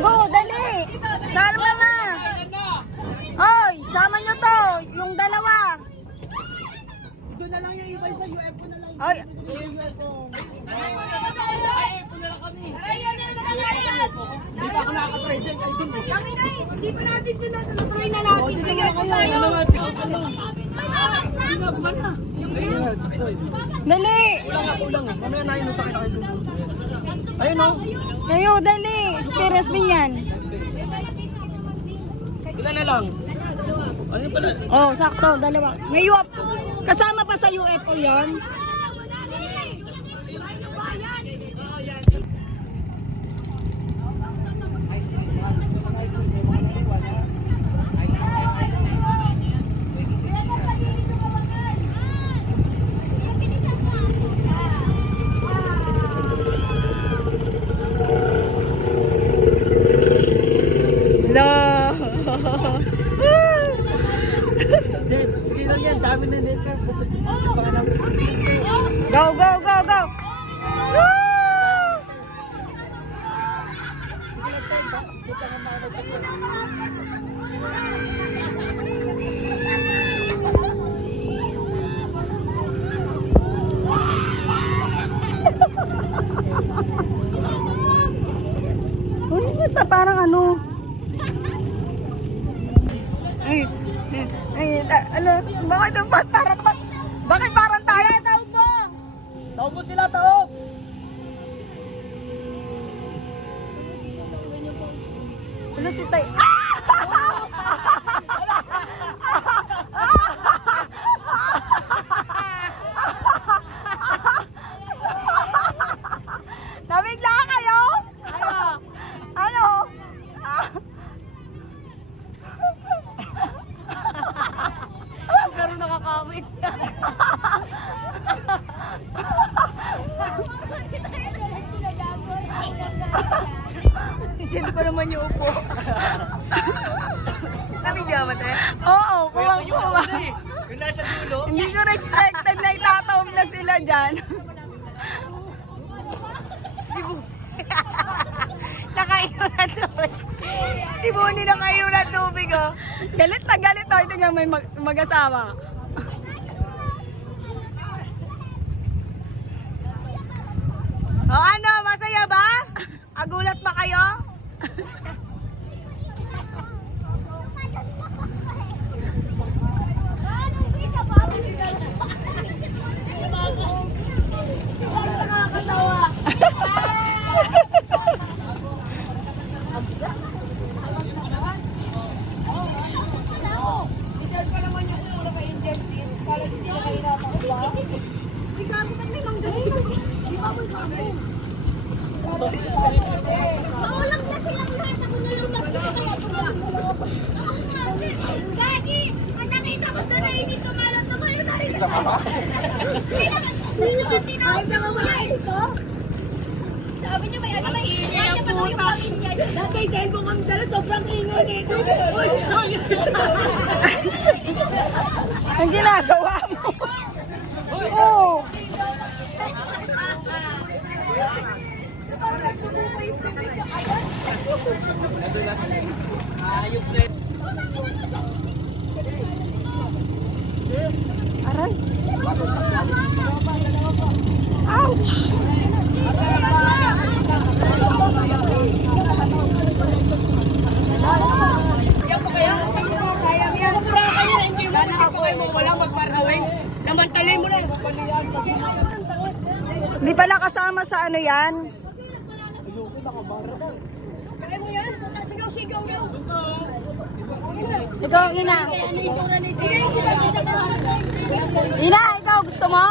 go, dali. Salma na. Oy, sama nyo to. Yung dalawa. Doon na lang yung iba sa UF ko na lang. Ay, Sa UF ko. Ay, po na lang kami. Hindi pa ako nakaka-present. Hindi pa natin doon nasa na-try na natin. Kaya po tayo. dali. Kulang eh. Mamaya na yun sa akin. Ayun o. Kayo, dali. Experience din yan. Ilan na lang? Ano pala? Oh, sakto, dalawa. May UF. Kasama pa sa UFO yon. Sige lang yan. Dami na net. Basta pangalan ko. Go, go, go, go. Woo! Uy, ito parang ano. Ano, bakit ang parang, bakit parang tayo? Tawag mo! Tao po sila, tao! Ano si Tay? Nabigla kayo? Ano? Pero nakakawit. Sino pa naman yung upo? Nabigla ba tayo? Oo, kuwang-kuwa. Yung nasa dulo. Hindi ko expected na itatawag na sila dyan. Si Bu. Nakainom na tubig. Si Buni nakainom na tubig, oh. Galit na galit, oh. Ito nga may mag-asawa. O ano, masaya ba? Agulat ba kayo? Maulang na silang lahat. Ako na lang nakita kaya tumalang mo. Gagi! Ang nakita ko sa rain dito, malat naman yung nakita ko. Tinawag na mamaya ito. Sabi niya may ano, may ingay ang puta. Dati cellphone kami dala, sobrang ingay nito. Ang ginagawa mo. Oo. Ayos na yun. Aray. Ouch! Samantalay mo lang. Di pala kasama sa ano yan? Kaya mo yan? Sigaw-sigaw daw. Ikaw, Ina. Ano yung tsura ni Tia? Ina, ikaw, gusto mo?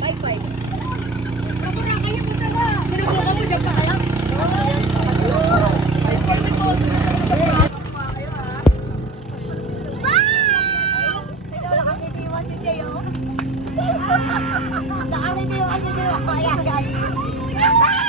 Bye-bye. Ako na, kayo mo na. Sino mo kami dyan pa kaya? Daanin niyo yung ano niyo. Ayan, guys.